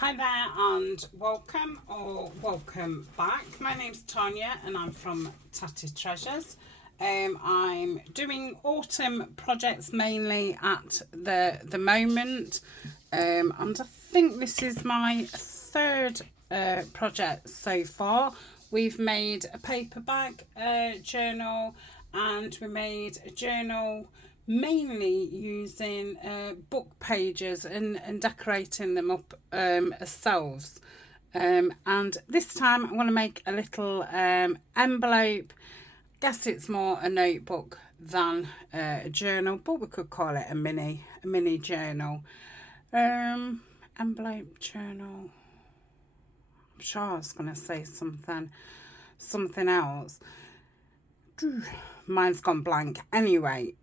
Hi there and welcome or welcome back. My name's Tania and I'm from Tatty Treasures. I'm doing autumn projects mainly at the moment, and I think this is my third project so far. We've made a paper bag journal, and we made a journal mainly using book pages and decorating them up ourselves. And this time I'm going to make a little envelope. Guess it's more a notebook than a journal, but we could call it a mini journal. Envelope journal. I'm sure I was going to say something else. Mine's gone blank. Anyway,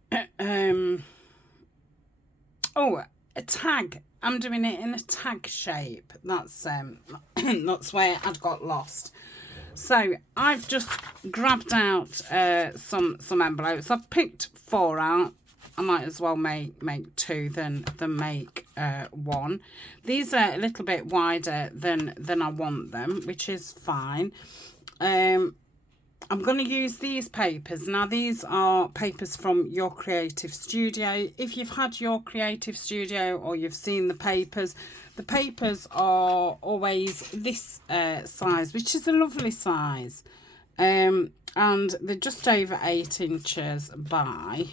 oh, a tag. I'm doing it in a tag shape. That's that's where I'd got lost. So I've just grabbed out some envelopes. I've picked 4 out. I might as well make 2 than make 1. These are a little bit wider than I want them, which is fine. I'm going to use these papers. Now, these are papers from Your Creative Studio. If you've had Your Creative Studio or you've seen the papers are always this size, which is a lovely size. And they're just over 8 inches by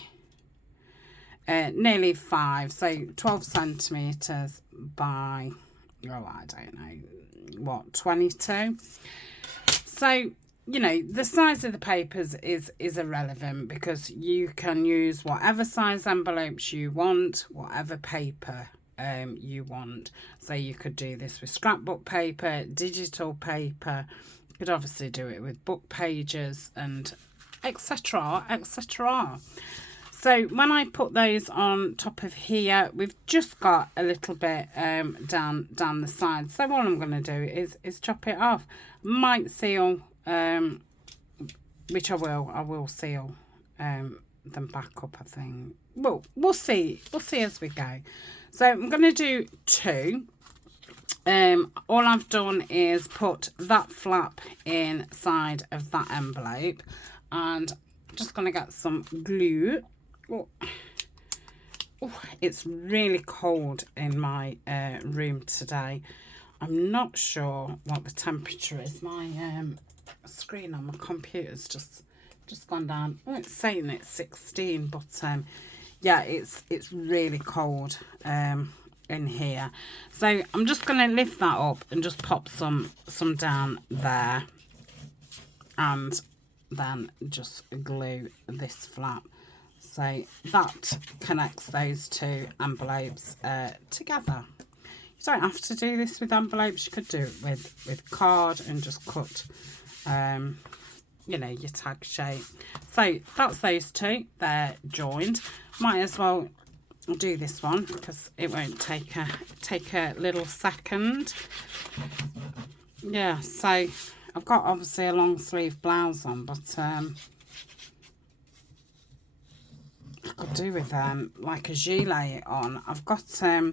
nearly 5, so 12 centimetres by, I don't know, what, 22. So, you know, the size of the papers is irrelevant because you can use whatever size envelopes you want, whatever paper you want. So you could do this with scrapbook paper, digital paper. You could obviously do it with book pages and etc, etc. So when I put those on top of here, we've just got a little bit down the side. So all I'm going to do is chop it off. Might seal, which I will seal them back up, I think. Well, we'll see as we go. So I'm going to do 2. All I've done is put that flap inside of that envelope, and I'm just going to get some glue. Oh, it's really cold in my room today. I'm not sure what the temperature is. My screen on my computer's just gone down. Oh, it's saying it's 16, but yeah, it's really cold in here. So I'm just going to lift that up and just pop some down there, and then just glue this flap. So that connects those 2 envelopes together. You don't have to do this with envelopes. You could do it with card and just cut, you know, your tag shape. So that's those 2. They're joined. Might as well do this one because it won't take a little second. Yeah. So I've got obviously a long sleeve blouse on, but I could do with like a gilet on. I've got a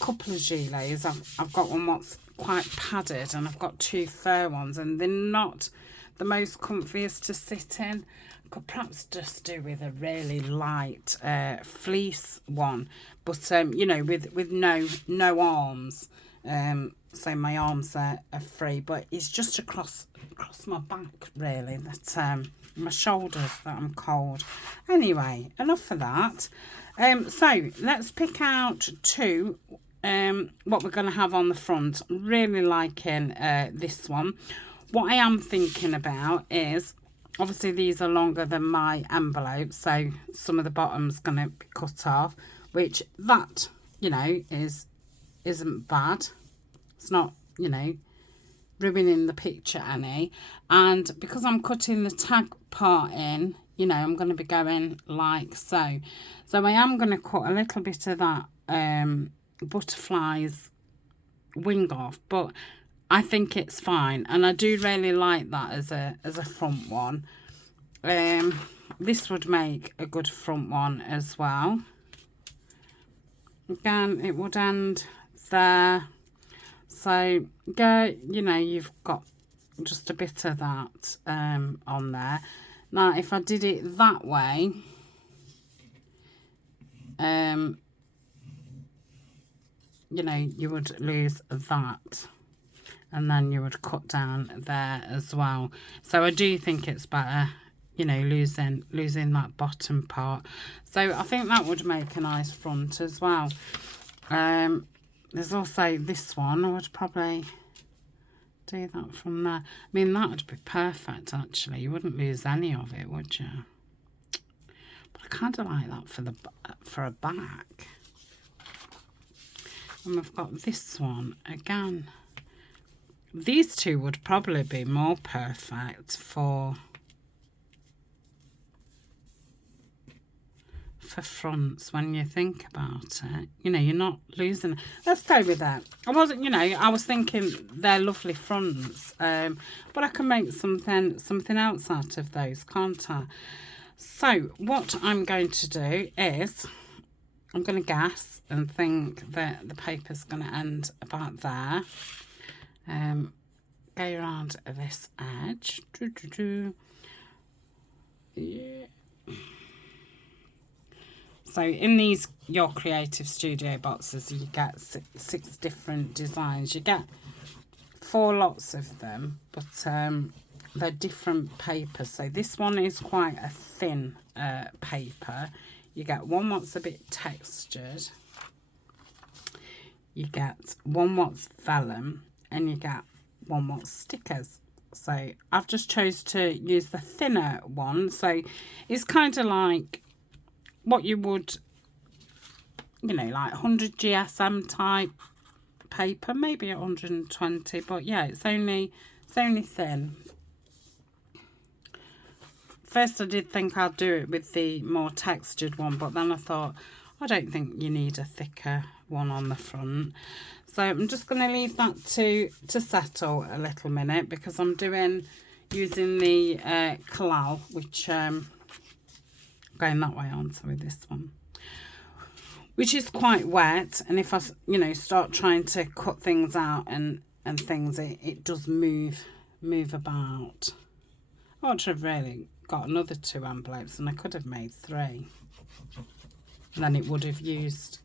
couple of gilets. I've got one that's quite padded, and I've got 2 fur ones, and they're not the most comfiest to sit in. I could perhaps just do with a really light fleece one, but you know, with no arms. So my arms are free, but it's just across my back really, that my shoulders, that I'm cold. Anyway, enough of that. So let's pick out 2 what we're going to have on the front. I'm really liking this one. What I am thinking about is, obviously these are longer than my envelope, so some of the bottom's going to be cut off, which that, you know, isn't bad. It's not, you know, ruining the picture any. And because I'm cutting the tag part in, you know, I'm going to be going like so. So I am going to cut a little bit of that butterfly's wing off, but I think it's fine, and I do really like that as a front one. This would make a good front one as well. Again, it would end there. So, go, you know, you've got just a bit of that on there. Now, if I did it that way, you know, you would lose that. And then you would cut down there as well. So I do think it's better, you know, losing that bottom part. So I think that would make a nice front as well. There's also this one. I would probably do that from there. I mean, that would be perfect, actually. You wouldn't lose any of it, would you? But I kind of like that for a back. And we've got this one again. These two would probably be more perfect for fronts when you think about it. You know, you're not losing. Let's go with that. I wasn't, you know, I was thinking they're lovely fronts, but I can make something else out of those, can't I? So what I'm going to do is I'm going to guess and think that the paper's going to end about there. Go around this edge. Yeah. So in these Your Creative Studio boxes, you get six different designs. You get 4 lots of them, but they're different papers. So this one is quite a thin paper. You get one that's a bit textured. You get one that's vellum, and you get one that's stickers. So I've just chose to use the thinner one. So it's kind of like what you would, you know, like 100 GSM type paper, maybe 120, but yeah, it's only thin. First I did think I'd do it with the more textured one, but then I thought I don't think you need a thicker one on the front. So I'm just going to leave that to settle a little minute, because I'm using the Kalal, which going that way on, so with this one, which is quite wet, and if I, you know, start trying to cut things out and things, it does move about. I ought to have really got another 2 envelopes, and I could have made 3, and then it would have used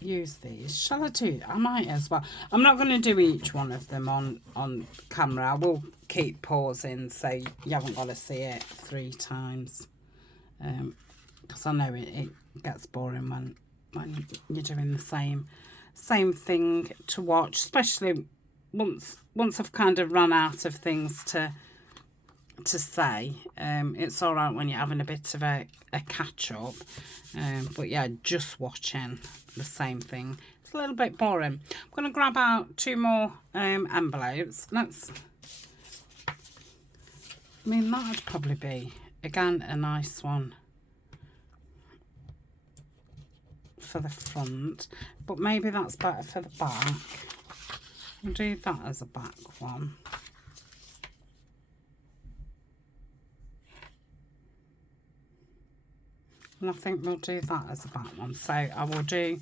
these. Shall I do? I might as well. I'm not going to do each one of them on camera. I will keep pausing so you haven't got to see it 3 times. Because I know it gets boring when you're doing the same thing to watch, especially once I've kind of run out of things to say. It's all right when you're having a bit of a catch up, but yeah, just watching the same thing, it's a little bit boring. I'm going to grab out 2 more envelopes. I mean, that would probably be, again, a nice one for the front, but maybe that's better for the back. I'll do that as a back one. And I think we'll do that as a back one. So I will do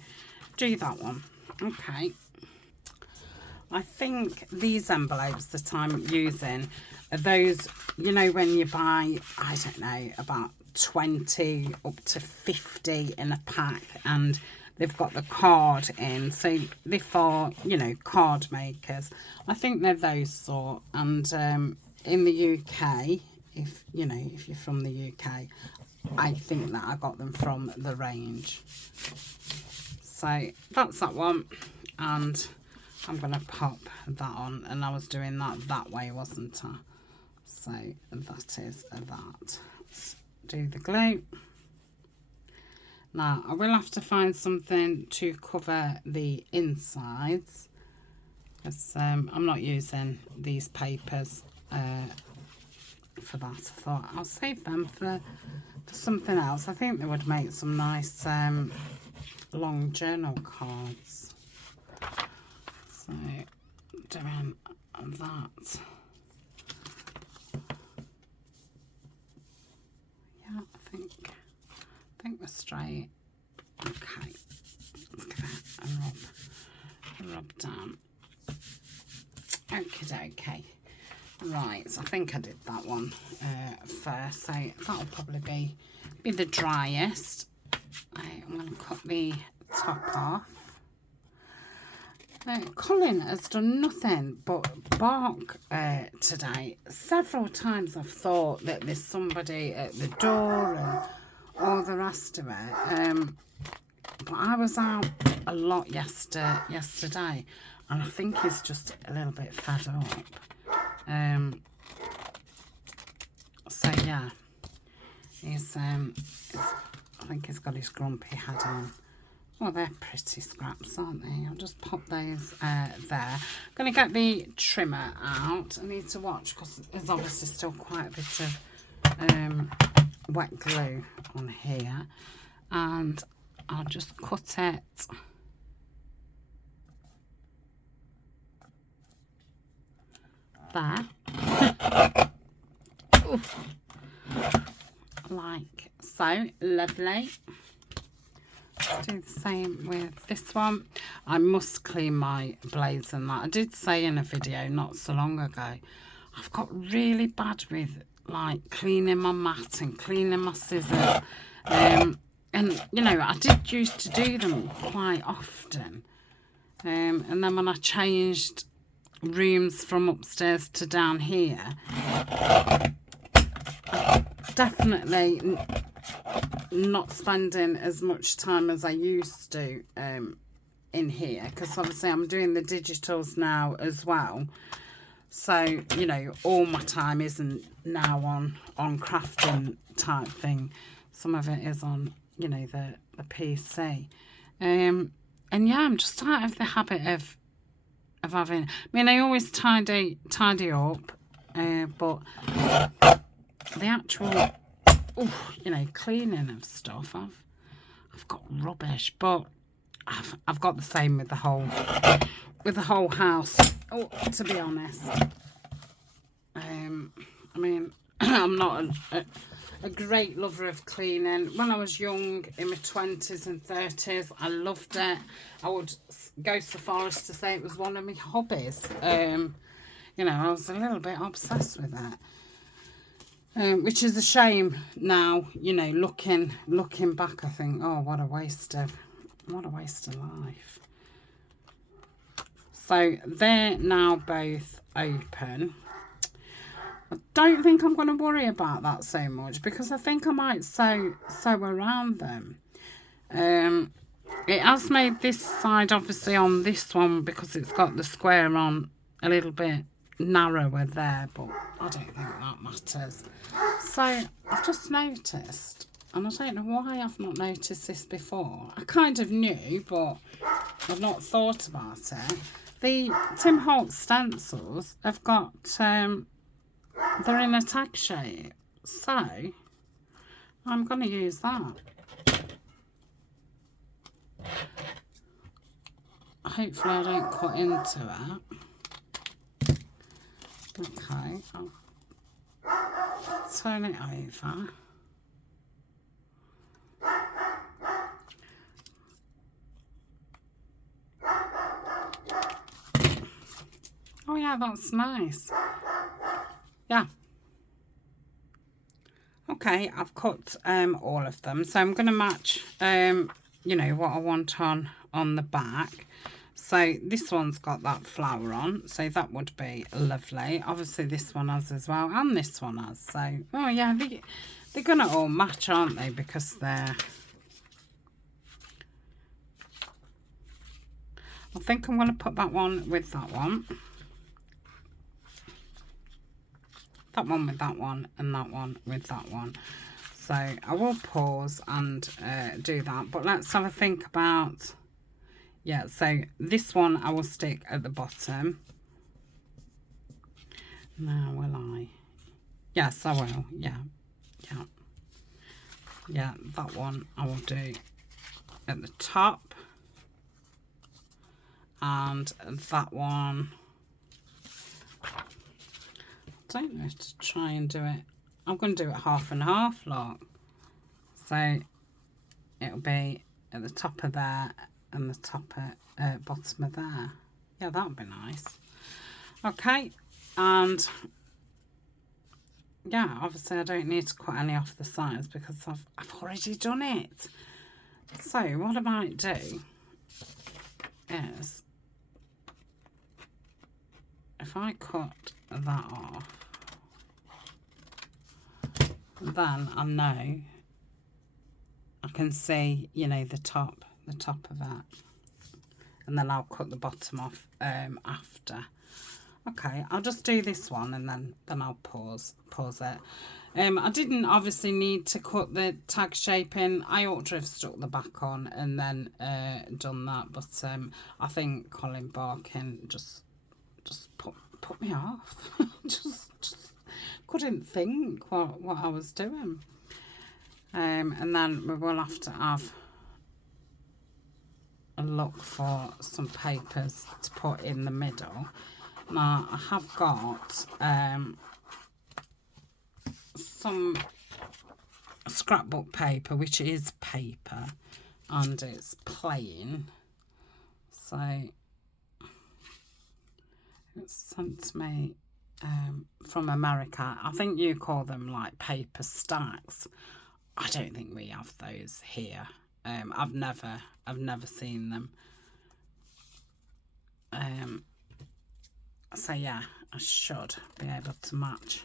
that one. Okay. I think these envelopes that I'm using are those, you know, when you buy, I don't know, about 20 up to 50 in a pack, and they've got the card in. So they're for, you know, card makers. I think they're those sort. And in the UK, if you're from the UK, I think that I got them from the range. So that's that one, and I'm going to pop that on, and I was doing that way, wasn't I? So that is that. Let's do the glue. Now I will have to find something to cover the insides, because I'm not using these papers for that. I thought I'll save them for something else. I think they would make some nice long journal cards. So doing that. Yeah, I think we're straight. Okay, let's give it a rub down. Okay. Right, so I think I did that one first, so that'll probably be the driest. I'm going to cut the top off. Colin has done nothing but bark today. Several times I've thought that there's somebody at the door and all the rest of it. But I was out a lot yesterday, and I think he's just a little bit fed up. So yeah, he's I think he's got his grumpy head on. Well, they're pretty scraps, aren't they? I'll just pop those there. I'm going to get the trimmer out. I need to watch because there's obviously still quite a bit of wet glue on here. And I'll just cut it. There. Like so. Lovely. Do the same with this one. I must clean my blades and that. I did say in a video not so long ago, I've got really bad with like cleaning my mat and cleaning my scissors. And you know, I did used to do them quite often. And then when I changed rooms from upstairs to down here, definitely not spending as much time as I used to in here, because obviously I'm doing the digitals now as well, so you know all my time isn't now on crafting type thing. Some of it is on, you know, the PC, and yeah, I'm just out of the habit of having, I mean, I always tidy up, but the actual you know, cleaning of stuff, I've got rubbish. But I've got the same with the whole house. Oh, to be honest, I mean, I'm not a great lover of cleaning. When I was young, in my 20s and 30s, I loved it. I would go so far as to say it was one of my hobbies. You know, I was a little bit obsessed with that. Which is a shame now, you know, looking back, I think, oh, what a waste of life. So they're now both open. I don't think I'm going to worry about that so much, because I think I might sew around them. It has made this side, obviously, on this one, because it's got the square on, a little bit narrower there, but I don't think that matters. So I've just noticed, and I don't know why I've not noticed this before. I kind of knew, but I've not thought about it. The Tim Holtz stencils have got, they're in a tag shape, so I'm going to use that. Hopefully I don't cut into it. Okay, I'll turn it over. Oh yeah, that's nice. Yeah. Okay, I've cut all of them, so I'm going to match you know, what I want on the back. So this one's got that flower on, so that would be lovely. Obviously this one has as well, and this one has. So, oh yeah, they're going to all match, aren't they? Because they're... I think I'm going to put that one with that one. That one with that one, and that one with that one. So I will pause and do that. But let's have a think about... Yeah, so this one I will stick at the bottom. Now, will I? Yes, I will. Yeah. Yeah, that one I will do at the top. And that one... I don't know if to try and do it. I'm going to do it half and half, look. So it'll be at the top of there and the top at bottom of there. Yeah, that would be nice. Okay, and yeah, obviously I don't need to cut any off the sides because I've already done it. So what I might do is, if I cut that off, then I know I can see, you know, the top of it, and then I'll cut the bottom off after. Okay, I'll just do this one and then I'll pause it. I didn't obviously need to cut the tag shape in. I ought to have stuck the back on and then done that, but I think Colin Barkin just put me off. just couldn't think what I was doing. And then we will have to have a look for some papers to put in the middle. Now I have got some scrapbook paper, which is paper, and it's plain, so it's sent to me from America. I think you call them like paper stacks. I don't think we have those here. I've never seen them. So yeah, I should be able to match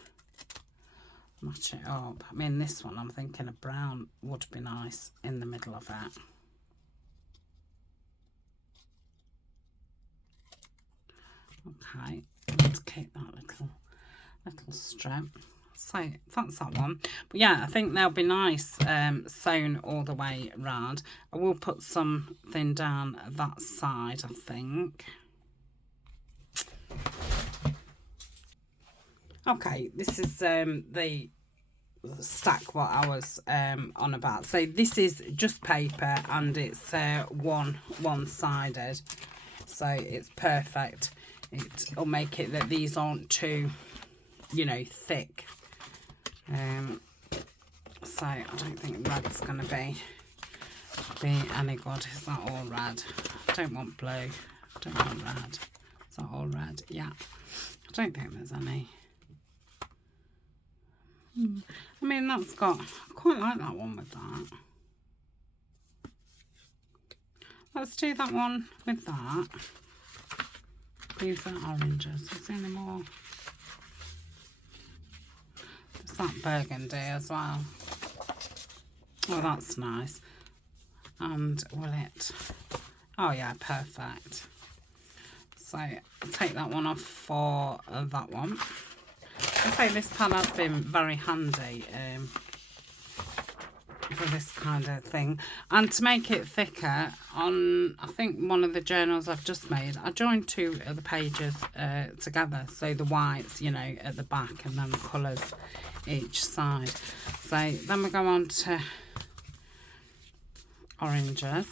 it up. I mean, this one, I'm thinking a brown would be nice in the middle of it. Okay, let's keep that little strip. So that's that one. But yeah, I think they'll be nice sewn all the way round. I will put something down that side, I think. Okay, this is the stack what I was on about. So this is just paper and it's one-sided, so it's perfect. It'll make it that these aren't too, you know, thick. So I don't think red's gonna be any good. Is that all red? I don't want blue. I don't want red. Is that all red? Yeah. I don't think there's any. I mean, that's got, I quite like that one with that. Let's do that one with that. These are oranges. Is there any more? There's that burgundy as well. Oh, that's nice. And will it? Oh yeah, perfect. So I'll take that one off for that one. I say this pad has been very handy for this kind of thing. And to make it thicker, on I think one of the journals I've just made, I joined two of the pages together. So the whites, you know, at the back, and then the colours each side. So then we go on to oranges.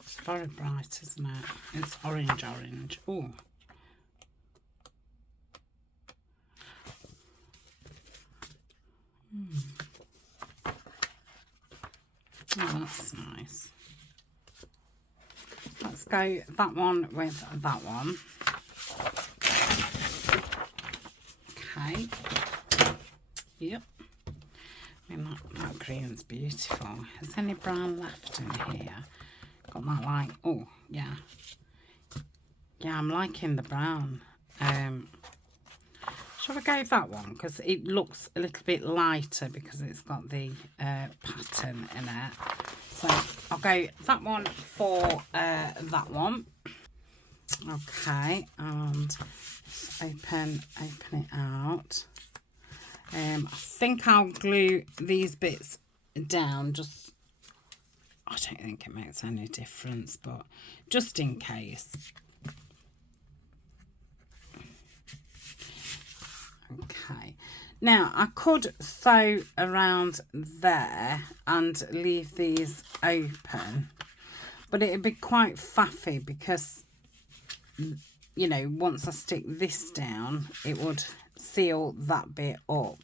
It's very bright, isn't it? It's orange. Oh. Oh, that's nice. Let's go that one with that one. Okay. Yep. I mean, that green's beautiful. Is there any brown left in here? Got that like, oh, yeah. Yeah, I'm liking the brown. Shall I go with that one? Because it looks a little bit lighter because it's got the pattern in it. So I'll go that one for that one. Okay, and open it out. I think I'll glue these bits down. Just, I don't think it makes any difference, but just in case. Okay, now I could sew around there and leave these open, But it'd be quite faffy because, you know, once I stick this down, it would seal that bit up.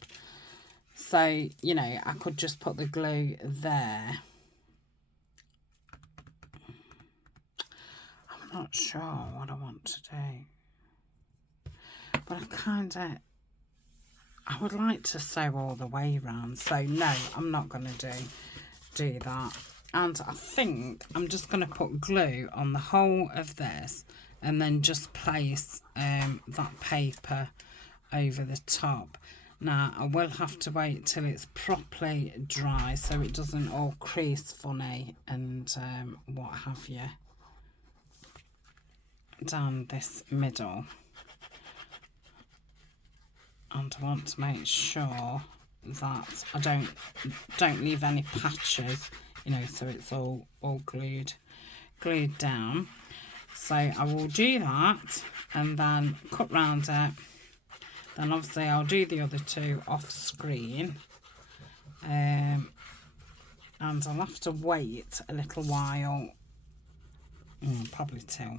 So, you know, I could just put the glue there. I'm not sure what I want to do. But I would like to sew all the way around. So, no, I'm not going to do that. And I think I'm just going to put glue on the whole of this and then just place that paper over the top. Now, I will have to wait till it's properly dry so it doesn't all crease funny and what have you down this middle. And I want to make sure that I don't leave any patches, you know, so it's all glued down. So I will do that and then cut round it. Then obviously I'll do the other two off screen. And I'll have to wait a little while, probably till,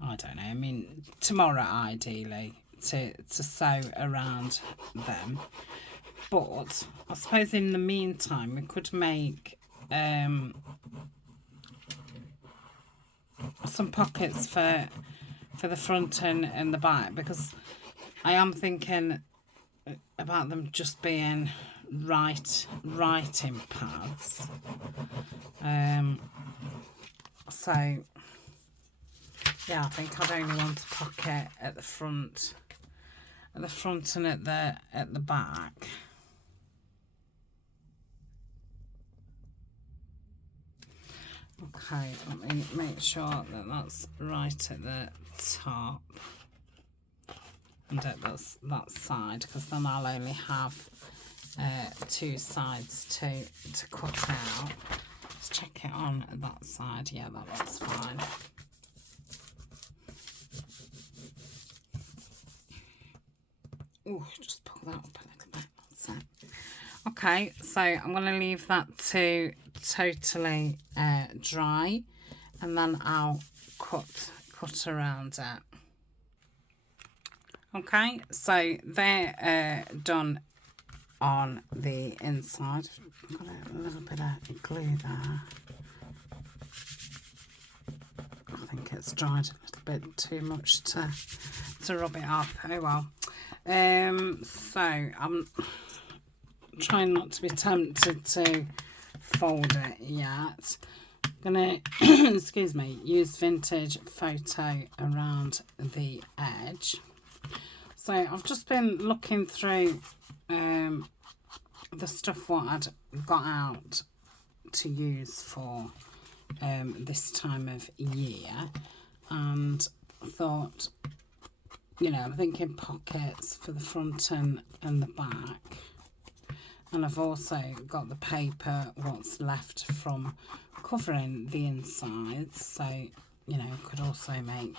I don't know, I mean tomorrow ideally, to sew around them. But I suppose in the meantime we could make some pockets for the front and the back, because I am thinking about them just being writing pads. So yeah, I think I'd only want a pocket at the front and at the back. Okay, let me make sure that that's right at the top and at that side, because then I'll only have two sides to cut out. Let's check it on that side. Yeah, that looks fine. Oh, just pull that up a little bit. That's it. Okay, so I'm going to leave that to totally dry, and then I'll cut around it. Okay, so they're done on the inside. I've got a little bit of glue there. I think it's dried a little bit too much to rub it off. Oh well. So I'm trying not to be tempted to fold it yet. I'm gonna excuse me, use vintage photo around the edge. So I've just been looking through the stuff what I'd got out to use for this time of year, and I thought, you know, I'm thinking pockets for the front and the back. And I've also got the paper what's left from covering the insides, so, you know, I could also make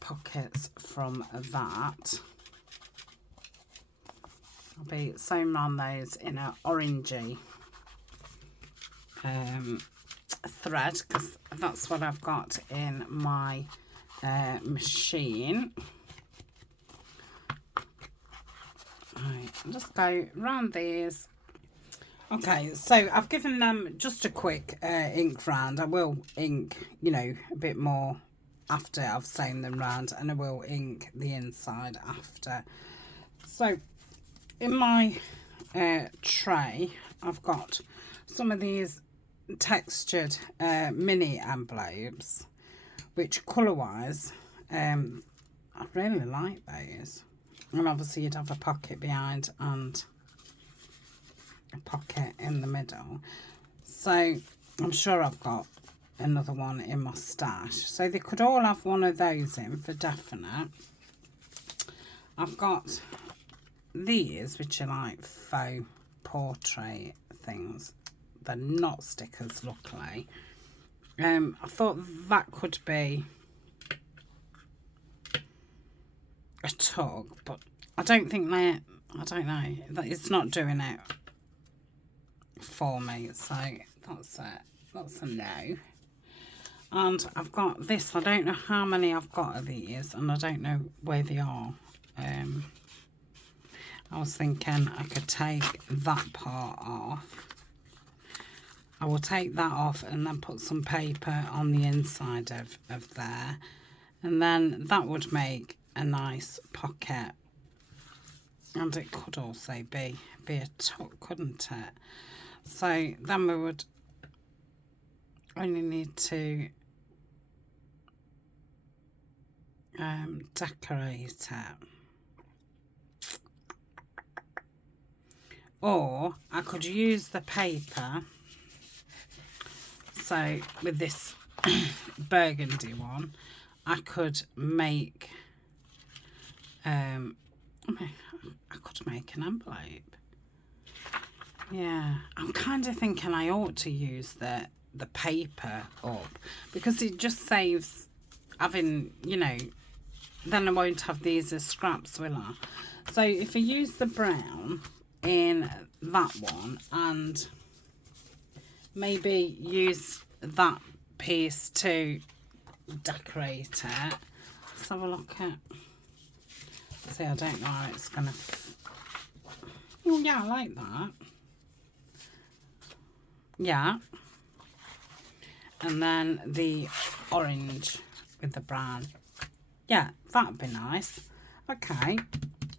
pockets from that. I'll be sewing on those in an orangey thread, because that's what I've got in my machine. Right, I'll just go round these. Okay, so I've given them just a quick ink round. I will ink, you know, a bit more after I've sewn them round, and I will ink the inside after. So in my tray I've got some of these textured mini envelopes, which colour wise I really like those. And obviously you'd have a pocket behind and a pocket in the middle. So I'm sure I've got another one in my stash. So they could all have one of those in for definite. I've got these, which are like faux portrait things. They're not stickers, luckily. I thought that could be a tug, but I don't think I don't know, that it's not doing it for me, so that's it. that's a no. And I've got this. I don't know how many I've got of these, and I don't know where they are. I was thinking I could take that part off. I will take that off and then put some paper on the inside of there. And then that would make a nice pocket. And it could also be a tuck, couldn't it? So then we would only need to decorate it. Or I could use the paper. So with this burgundy one, I could make I could make an envelope. Yeah, I'm kind of thinking I ought to use the paper up, because it just saves having, you know, then I won't have these as scraps, will I? So if I use the brown in that one and maybe use that piece to decorate it. Let's have a look at. See, I don't know how it's gonna. Oh yeah, I like that. Yeah. And then the orange with the brown. Yeah, that'd be nice. Okay.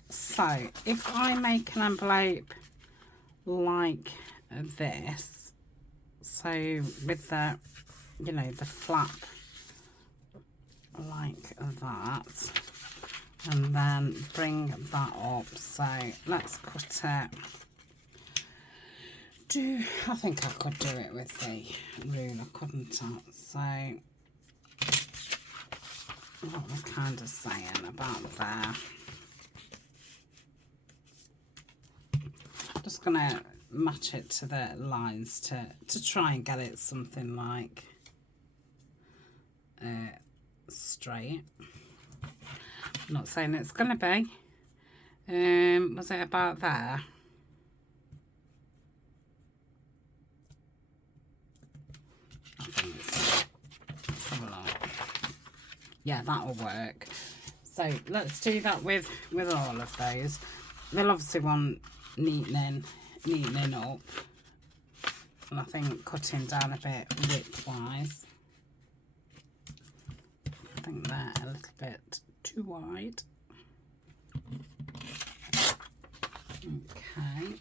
So if I make an envelope like this, so with the, you know, the flap like that, and then bring that up. So let's cut it. I think I could do it with the ruler, couldn't I? So what we're kind of saying about there. Just gonna match it to the lines to try and get it something like straight. I'm not saying it's gonna be. Was it about there? I think let's have a look. Yeah, that'll work. So let's do that with all of those. They'll obviously want neatening up, and I think cutting down a bit width-wise. I think they're a little bit too wide. Okay.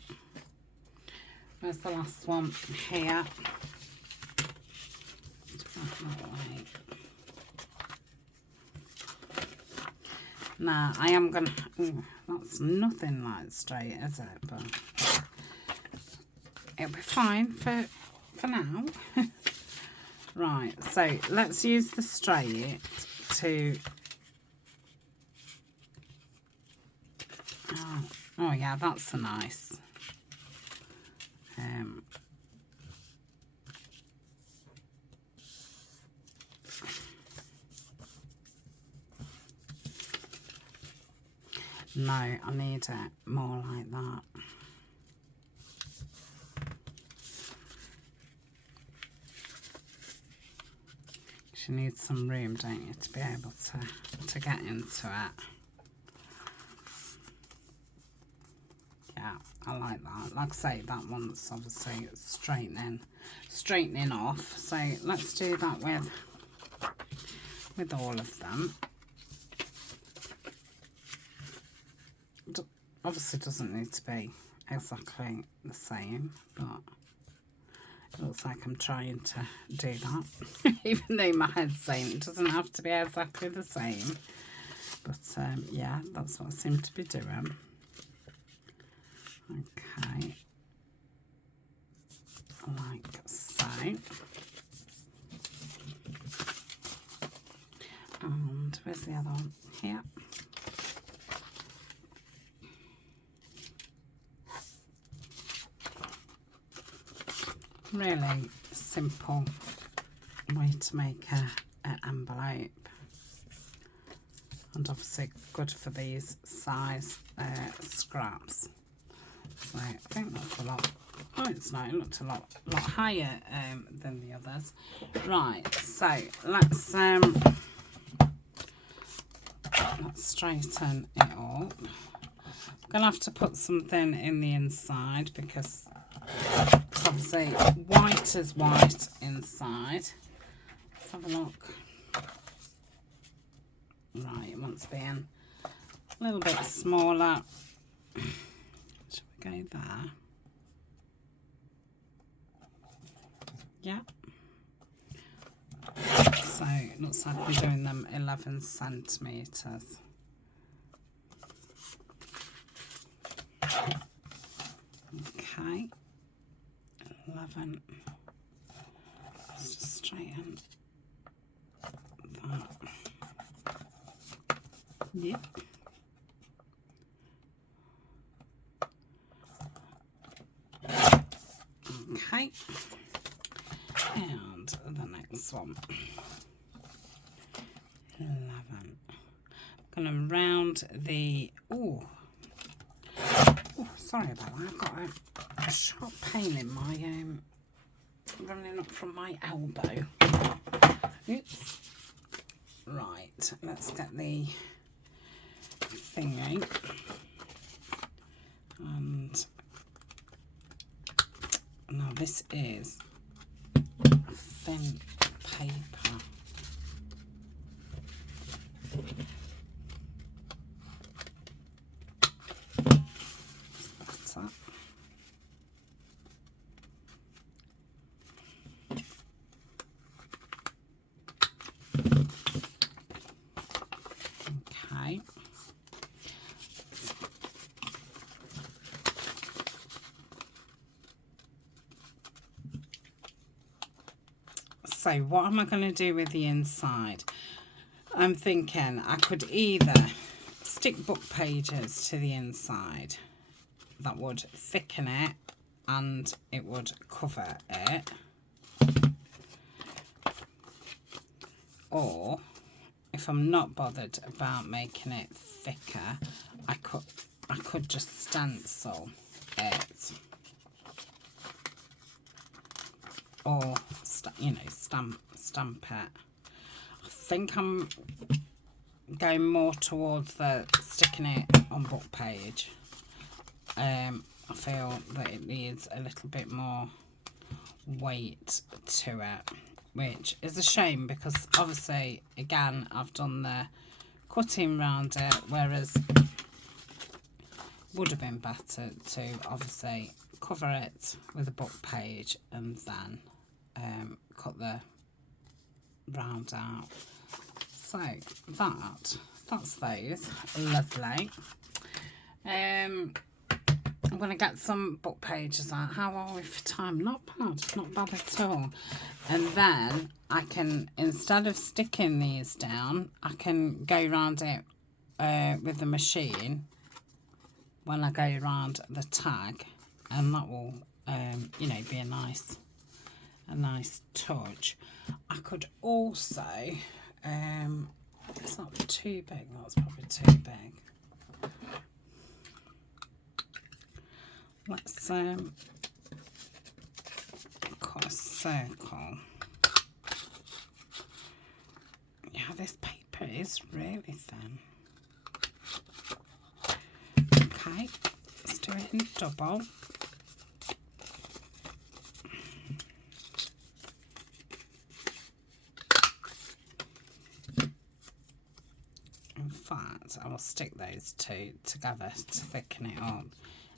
Where's the last one? Here. Now I am gonna. Ooh, that's nothing like straight, is it? But it'll be fine for now. Right. So let's use the straight to. Oh yeah, that's a nice. No, I need it more like that. You need some room, don't you, to be able to get into it. Yeah, I like that. Like I say, that one's obviously straightening off. So let's do that with all of them. Obviously doesn't need to be exactly the same, but it looks like I'm trying to do that. Even though my head's saying it doesn't have to be exactly the same. But yeah, that's what I seem to be doing. Okay. Like so. And where's the other one? Here. Really simple way to make an envelope, and obviously good for these size scraps. So I think that's a lot Oh, it's not. It looked a lot higher than the others. Right, so let's straighten it up. I'm gonna have to put something in the inside because obviously white is white inside. Let's have a look. Right, it wants to be a little bit smaller. Should we go there? Yeah. So it looks like we're doing them 11 centimetres. Okay. 11. Let's just straighten that. Yep. Okay. And the next one. 11. I'm going to round the... Oh, sorry about that. I've got a sharp pain in my... running up from my elbow. Oops. Right, let's get the thingy. And now this is thin paper. That's that. Okay. So what am I going to do with the inside? I'm thinking I could either stick book pages to the inside. That would thicken it and it would cover it. Or if I'm not bothered about making it thicker, I could just stencil it. Or stamp it. I think I'm going more towards the sticking it on book page. I feel that it needs a little bit more weight to it, which is a shame because obviously again I've done the cutting round it, whereas would have been better to obviously cover it with a book page and then cut the round out. So that's those. Lovely. I'm going to get some book pages out. How are we for time? Not bad at all. And then I can, instead of sticking these down, I can go around it with the machine when I go around the tag, and that will be a nice touch. I could also it's not too big, that's probably too big. Let's cut a circle. Yeah, this paper is really thin. Okay, let's do it in double. In fact, I will stick those two together to thicken it up.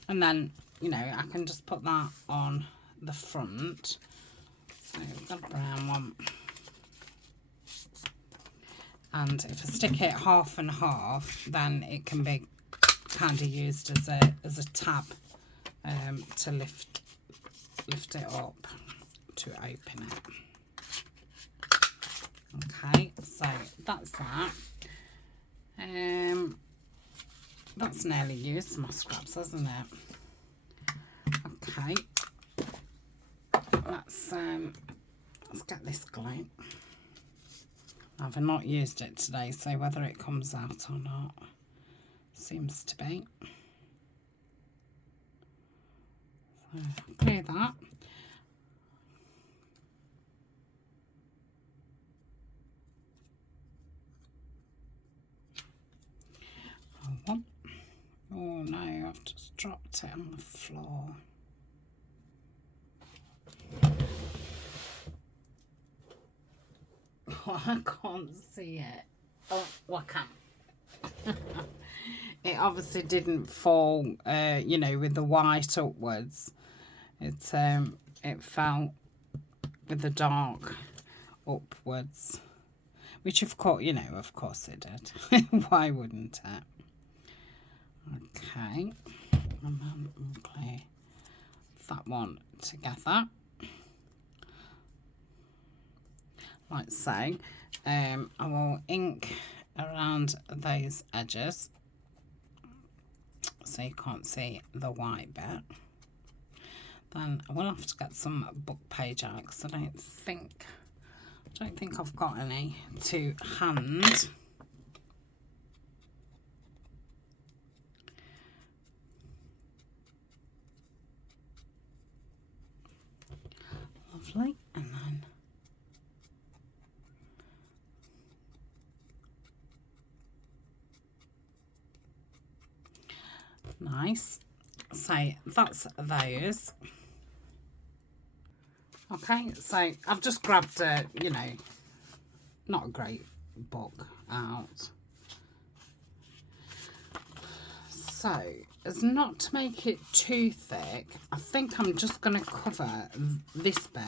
And then, I can just put that on the front. So we've got a brown one. And if I stick it half and half, then it can be kind of used as a tab to lift it up to open it. Okay, so that's that. That's nearly used my scraps, hasn't it? Okay, let's get this glue. I've not used it today, so whether it comes out or not seems to be. Clear that. Oh no, I've just dropped it on the floor. Oh, I can't see it. Oh, well, I can. It obviously didn't fall, you know, with the white upwards. It fell with the dark upwards, which of course, you know, of course it did. Why wouldn't it? Okay, and then we'll clear that one together, like so. I will ink around those edges so you can't see the white bit. Then I will have to get some book page out because I don't think I've got any to hand. Lovely, and then nice. So that's those. Okay, so I've just grabbed a, you know, not a great book out. So, as not to make it too thick, I think I'm just going to cover this bit.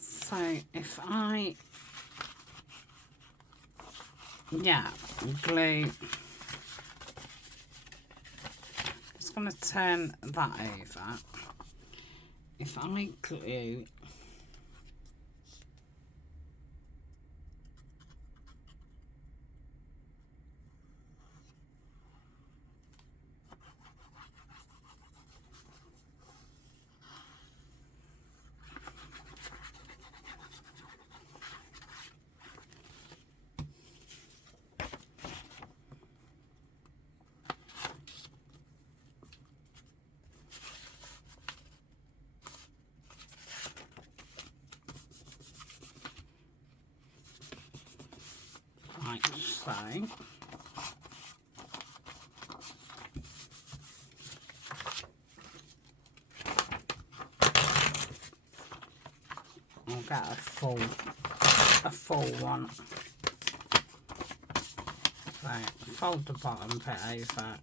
So, if I, yeah, glue, just going to turn that over. If I glue like so. I'll get a full one. Right, fold the bottom bit over.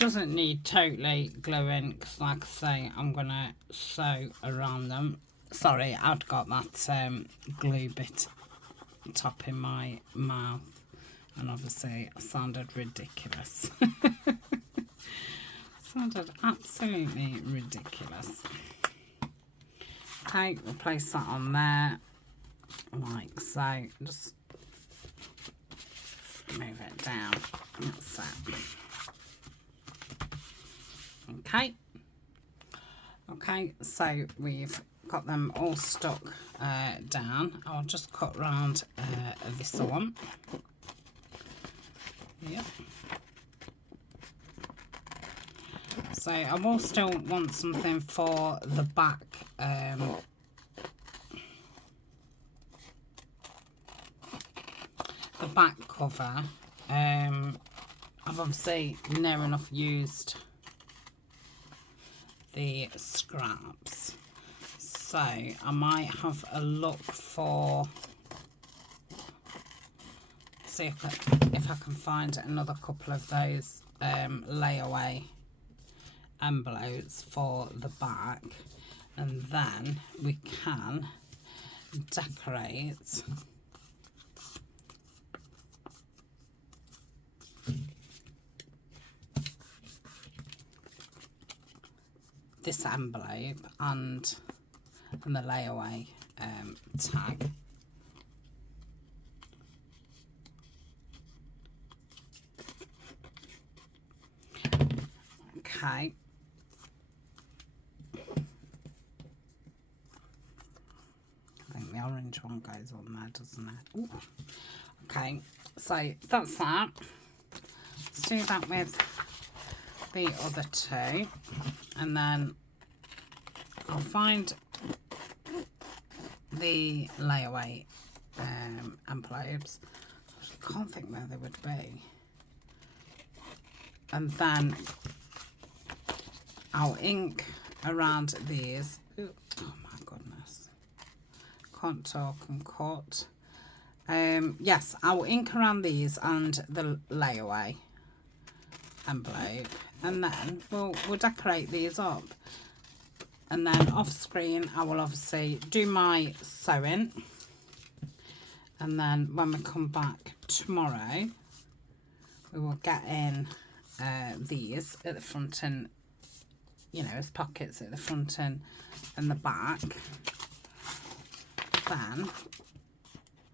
Doesn't need totally gluing because, like I say, I'm gonna sew around them. Sorry, I've got that glue bit top in my mouth, and obviously I sounded ridiculous. Sounded absolutely ridiculous. Okay, we'll place that on there like so. Just move it down. That's that. Okay. Okay, so we've got them all stuck down. I'll just cut round this one. Yep. So I will still want something for the back. The back cover. I've obviously near enough used the scraps, so I might have a look for, see if I can find another couple of those layaway envelopes for the back, and then we can decorate this envelope and the layaway tag. Okay. I think the orange orange one goes on there, doesn't it? Ooh. Okay, so that's that. Let's do that with the other two, and then I'll find the layaway envelopes. I can't think where they would be. And then I'll ink around these. Ooh, oh my goodness. Can't talk and cut. Yes, I'll ink around these and the layaway envelope. And then we'll decorate these up. And then off screen, I will obviously do my sewing. And then when we come back tomorrow, we will get in these at the front and, you know, as pockets at the front and the back. Then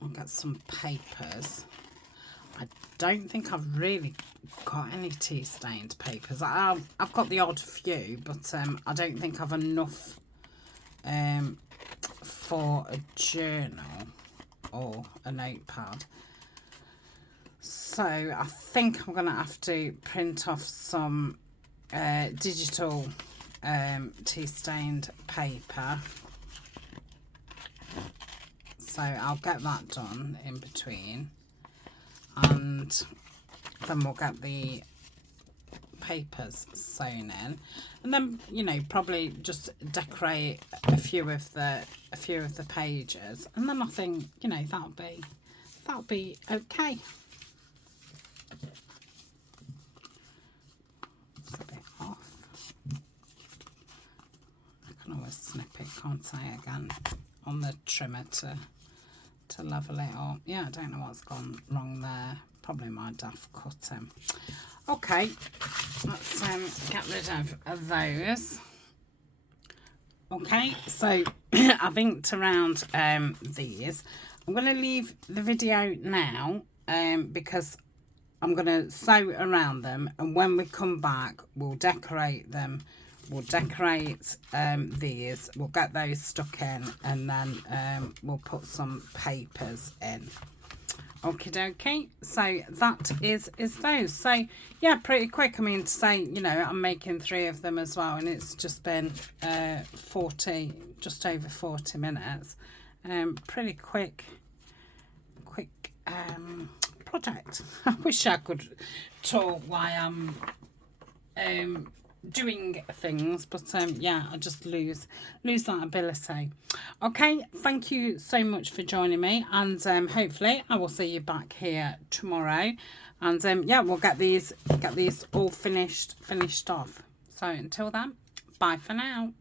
I'll get some papers. I don't think I've really got any tea stained papers. I've got the odd few, but I don't think I've enough for a journal or a notepad. So I think I'm gonna have to print off some digital tea stained paper. So I'll get that done in between, and then we'll get the papers sewn in, and then, you know, probably just decorate a few of the pages, and then I think, you know, that'll be okay. It's a bit off. I can always snip it, can't I, again on the trimmer to level it up. Yeah, I don't know what's gone wrong there. Probably my daft cutting. Okay, let's get rid of those. Okay, so I've inked around these. I'm going to leave the video now because I'm going to sew around them, and when we come back, we'll decorate them. We'll decorate these, we'll get those stuck in, and then we'll put some papers in. Okie dokie, so that is those. So yeah, pretty quick. I mean, to say, you know, I'm making 3 of them as well, and it's just been just over 40 minutes. Pretty quick project. I wish I could talk while I'm doing things, but yeah, I just lose that ability. Okay, thank you so much for joining me, and hopefully I will see you back here tomorrow, and yeah, we'll get these all finished off. So until then, bye for now.